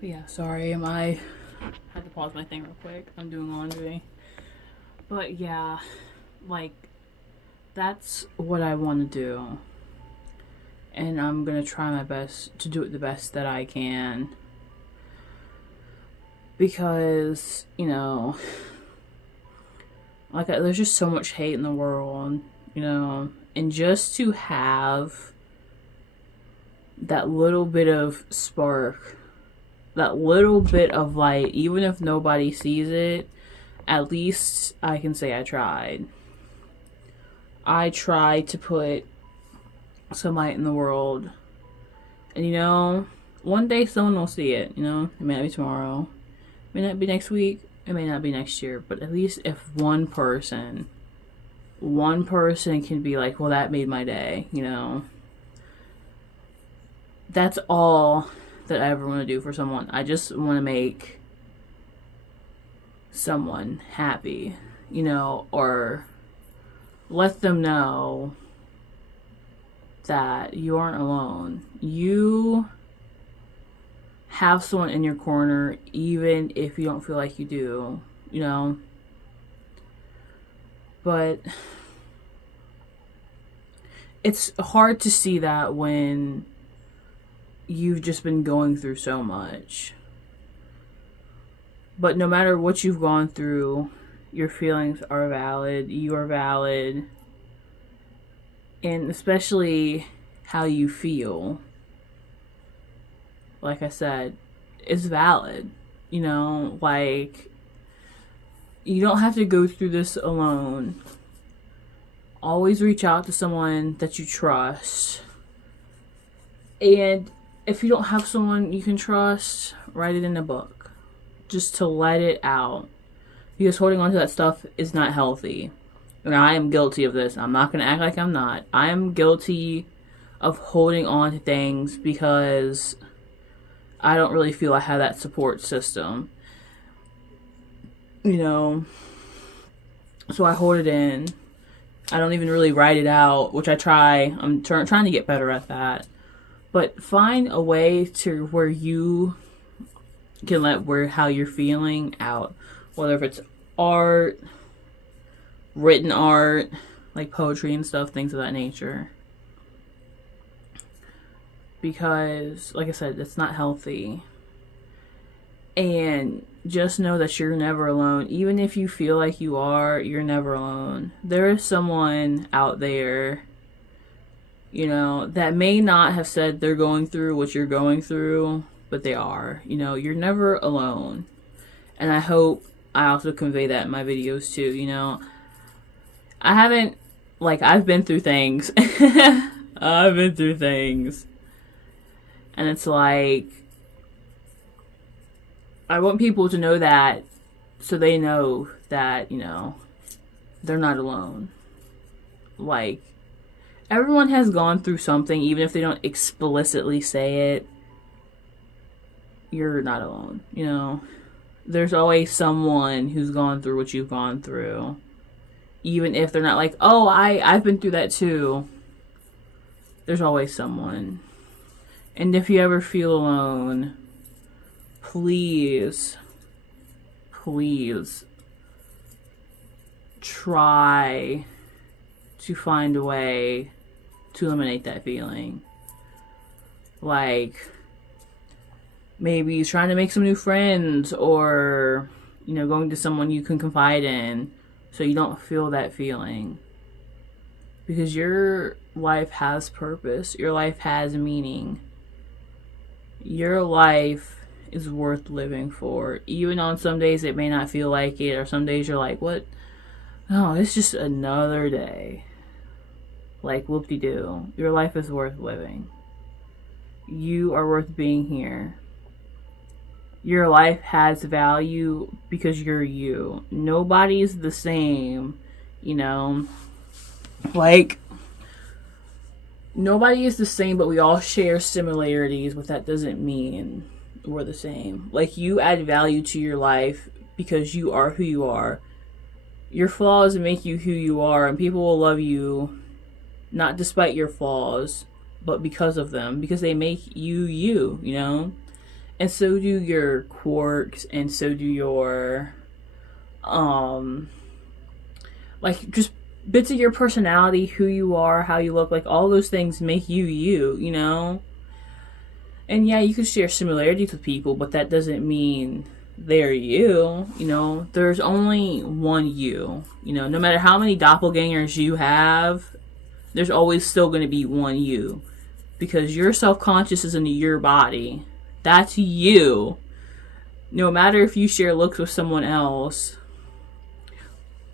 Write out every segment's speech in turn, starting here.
But yeah, sorry, I had to pause my thing real quick. I'm doing laundry. But yeah, like, that's what I want to do. And I'm gonna try my best to do it the best that I can. Because, like, there's just so much hate in the world, and just to have that little bit of spark, that little bit of light, even if nobody sees it, at least I can say I tried. I tried to put some light in the world. And one day someone will see it, it may not be tomorrow, it may not be next week, it may not be next year, but at least if one person can be like, well, that made my day, that's all that I ever want to do for someone. I just want to make someone happy, or let them know that you aren't alone. You have someone in your corner, even if you don't feel like you do, But it's hard to see that when you've just been going through so much. But no matter what you've gone through, your feelings are valid. You are valid. And especially how you feel, like I said, is valid. Like, you don't have to go through this alone. Always reach out to someone that you trust. And if you don't have someone you can trust, write it in a book. Just to let it out. Because holding on to that stuff is not healthy. And I am guilty of this. I'm not going to act like I'm not. I am guilty of holding on to things because I don't really feel I have that support system. So I hold it in. I don't even really write it out, which I try. I'm trying to get better at that. But find a way to where you can let how you're feeling out. Whether if it's art, written art, like poetry and stuff, things of that nature. Because, like I said, it's not healthy. And just know that you're never alone. Even if you feel like you are, you're never alone. There is someone out there, that may not have said they're going through what you're going through, but they are. You're never alone. And I hope I also convey that in my videos too. I haven't, I've been through things. I've been through things. And it's like, I want people to know that so they know that, they're not alone. Like, everyone has gone through something, even if they don't explicitly say it. You're not alone, There's always someone who's gone through what you've gone through. Even if they're not like, oh, I've been through that too. There's always someone. And if you ever feel alone, please try to find a way to eliminate that feeling. Like, maybe trying to make some new friends, or going to someone you can confide in so you don't feel that feeling. Because your life has purpose. Your life has meaning. Your life is worth living for. Even on some days it may not feel like it, or some days you're like, what? No, it's just another day. Like, whoop-de-doo. Your life is worth living. You are worth being here. Your life has value because you're you. Nobody's the same, Like, nobody is the same, but we all share similarities, but that doesn't mean we're the same. Like, you add value to your life because you are who you are. Your flaws make you who you are, and people will love you not despite your flaws, but because of them, because they make you, And so do your quirks, and so do your, like, just bits of your personality, who you are, how you look, like, all those things make you you, you know? And yeah, you can share similarities with people, but that doesn't mean they're you, you know? There's only one you, you know? No matter how many doppelgangers you have, there's always still going to be one you. Because your self-conscious is in your body. That's you. No matter if you share looks with someone else,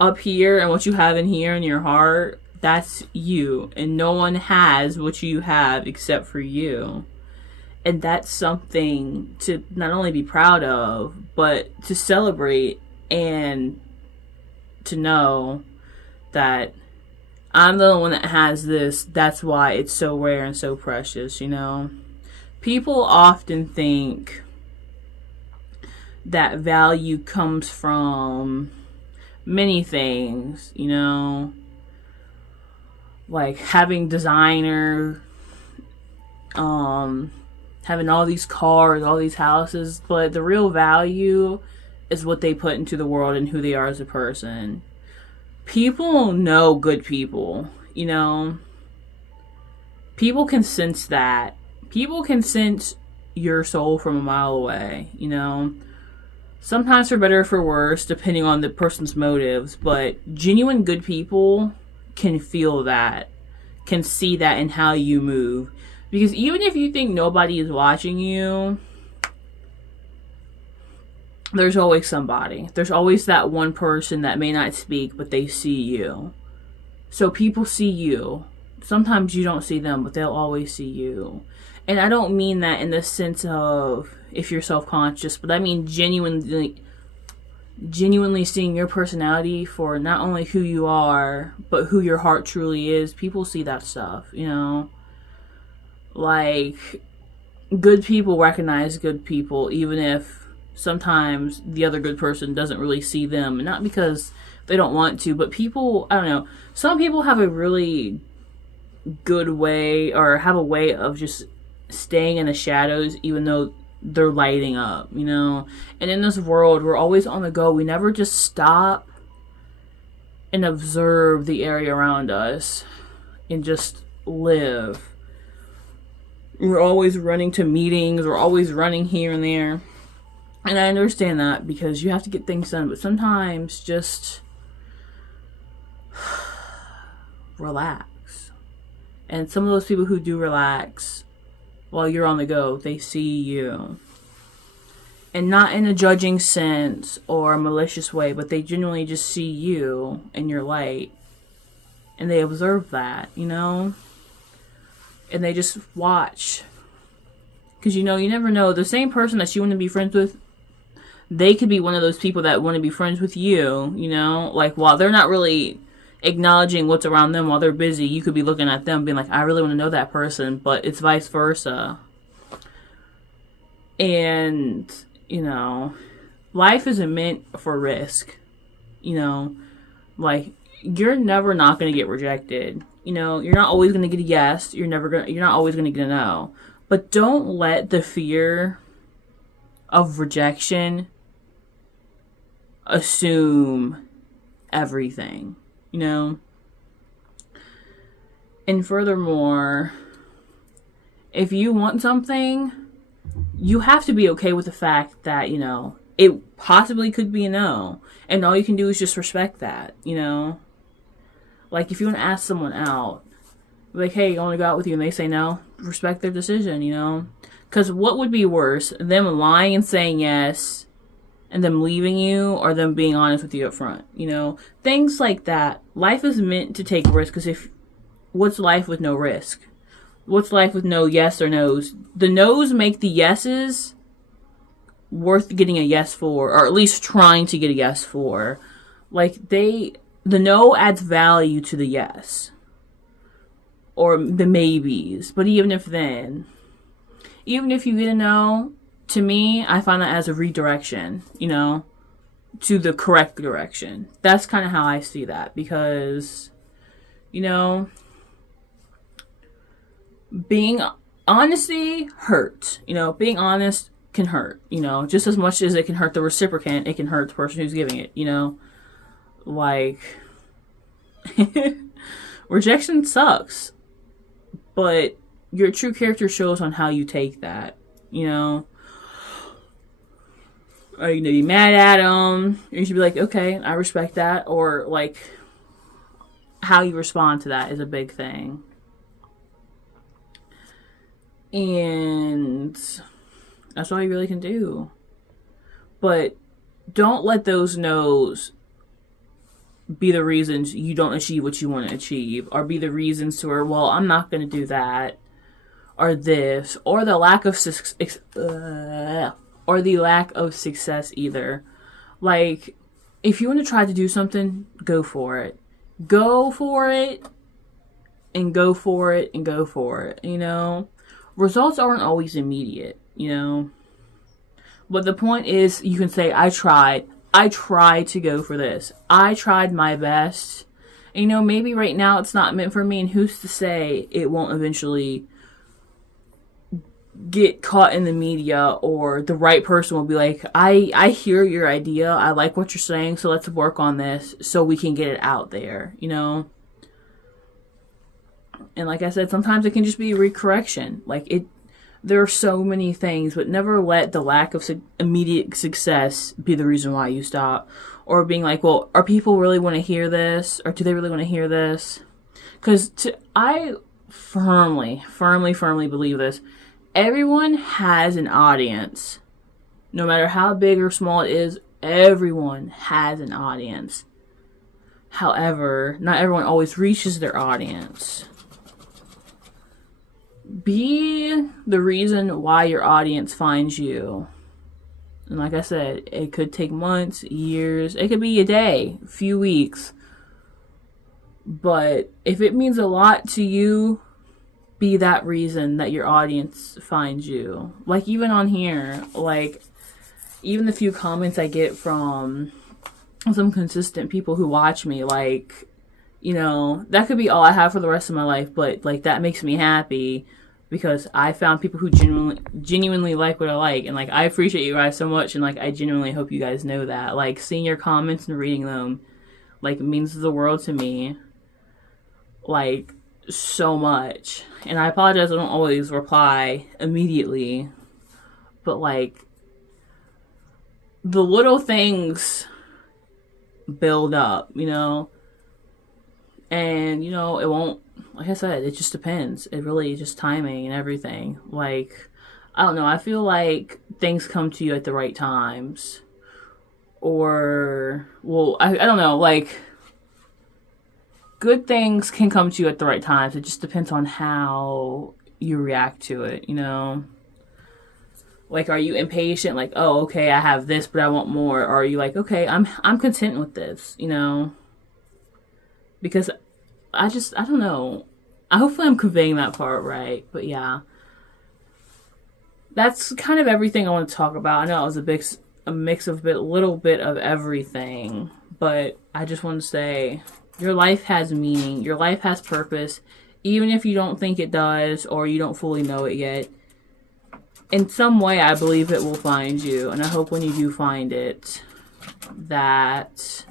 up here and what you have in here in your heart, that's you. And no one has what you have except for you. And that's something to not only be proud of, but to celebrate and to know that I'm the one that has this. That's why it's so rare and so precious, you know? People often think that value comes from many things, you know? Like having designer, having all these cars, all these houses, but the real value is what they put into the world and who they are as a person. People know good people, you know? People can sense that. People can sense your soul from a mile away, you know? Sometimes for better or for worse, depending on the person's motives, but genuine good people can feel that, can see that in how you move. Because even if you think nobody is watching you, there's always somebody. There's always that one person that may not speak, but they see you. So people see you. Sometimes you don't see them, but they'll always see you. And I don't mean that in the sense of if you're self-conscious, but I mean genuinely seeing your personality for not only who you are, but who your heart truly is. People see that stuff, you know? Like, good people recognize good people, even if sometimes the other good person doesn't really see them. Not because they don't want to, but people, I don't know, some people have a really good way, or have a way of just staying in the shadows even though they're lighting up, you know? And in this world, we're always on the go. We never just stop and observe the area around us and just live. We're always running to meetings. We're always running here and there. And I understand that because you have to get things done. But sometimes just relax. And some of those people who do relax while you're on the go, they see you. And not in a judging sense or a malicious way, but they genuinely just see you and your light. And they observe that, you know? And they just watch. Because, you know, you never know. The same person that you want to be friends with, they could be one of those people that want to be friends with you, you know? Like, while they're not really acknowledging what's around them while they're busy, you could be looking at them being like, I really want to know that person, but it's vice versa. And, you know, life isn't meant for risk, you know? Like, you're never not going to get rejected. You know, you're not always going to get a yes. You're not always going to get a no. But don't let the fear of rejection assume everything, you know? And furthermore, if you want something, you have to be okay with the fact that, you know, it possibly could be a no. And all you can do is just respect that, you know? Like, if you want to ask someone out, like, hey, I want to go out with you, and they say no, respect their decision, you know? Because what would be worse, them lying and saying yes, and them leaving you, or them being honest with you up front, you know? Things like that. Life is meant to take risks, because what's life with no risk? What's life with no yes or no's? The no's make the yeses worth getting a yes for, or at least trying to get a yes for. Like, the no adds value to the yes. Or the maybes. But even if you get a no, to me, I find that as a redirection, you know, to the correct direction. That's kind of how I see that. Because, you know, honesty hurts. You know, being honest can hurt, just as much as it can hurt the reciprocant, it can hurt the person who's giving it, like rejection sucks, but your true character shows on how you take that, Are you gonna be mad at them? Or you should be like, okay, I respect that, or like how you respond to that is a big thing. And that's all you really can do. But don't let those no's be the reasons you don't achieve what you want to achieve, or be the reasons to where, well, I'm not going to do that, or this, or the lack of success either. Like, if you want to try to do something, go for it. Go for it, and go for it, and go for it, Results aren't always immediate, But the point is, you can say, I tried to go for this. I tried my best. And, maybe right now it's not meant for me, and who's to say it won't eventually get caught in the media, or the right person will be like, I hear your idea, I like what you're saying, so let's work on this so we can get it out there, And like I said, sometimes it can just be recorrection. Like, there are so many things, but never let the lack of immediate success be the reason why you stop. Or being like, well, are people really want to hear this? Or do they really want to hear this? Because I firmly believe this. Everyone has an audience. No matter how big or small it is, everyone has an audience. However, not everyone always reaches their audience. Be the reason why your audience finds you. And like I said, it could take months, years, it could be a day, a few weeks. But if it means a lot to you, be that reason that your audience finds you. Like, even on here, like, even the few comments I get from some consistent people who watch me, like, that could be all I have for the rest of my life, but, like, that makes me happy because I found people who genuinely like what I like, and, like, I appreciate you guys so much, and, like, I genuinely hope you guys know that. Like, seeing your comments and reading them, like, means the world to me, like, so much. And I apologize, I don't always reply immediately, but, like, the little things build up, and, it won't, like I said, it just depends. It really is just timing and everything. Like, I don't know, I feel like things come to you at the right times. Or, well, I don't know, like, good things can come to you at the right times. It just depends on how you react to it, Like, are you impatient? Like, oh, okay, I have this, but I want more. Or are you like, okay, I'm content with this, Because I don't know. Hopefully I'm conveying that part right. But yeah. That's kind of everything I want to talk about. I know it was a mix of a little bit of everything. But I just want to say, your life has meaning. Your life has purpose. Even if you don't think it does, or you don't fully know it yet. In some way, I believe it will find you. And I hope when you do find it, that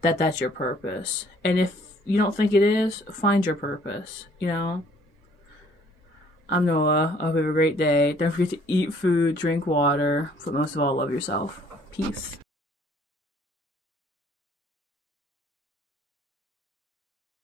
that that's your purpose. And if you don't think it is, find your purpose, I'm Noah. I hope you have a great day. Don't forget to eat food, drink water, but most of all, love yourself. Peace.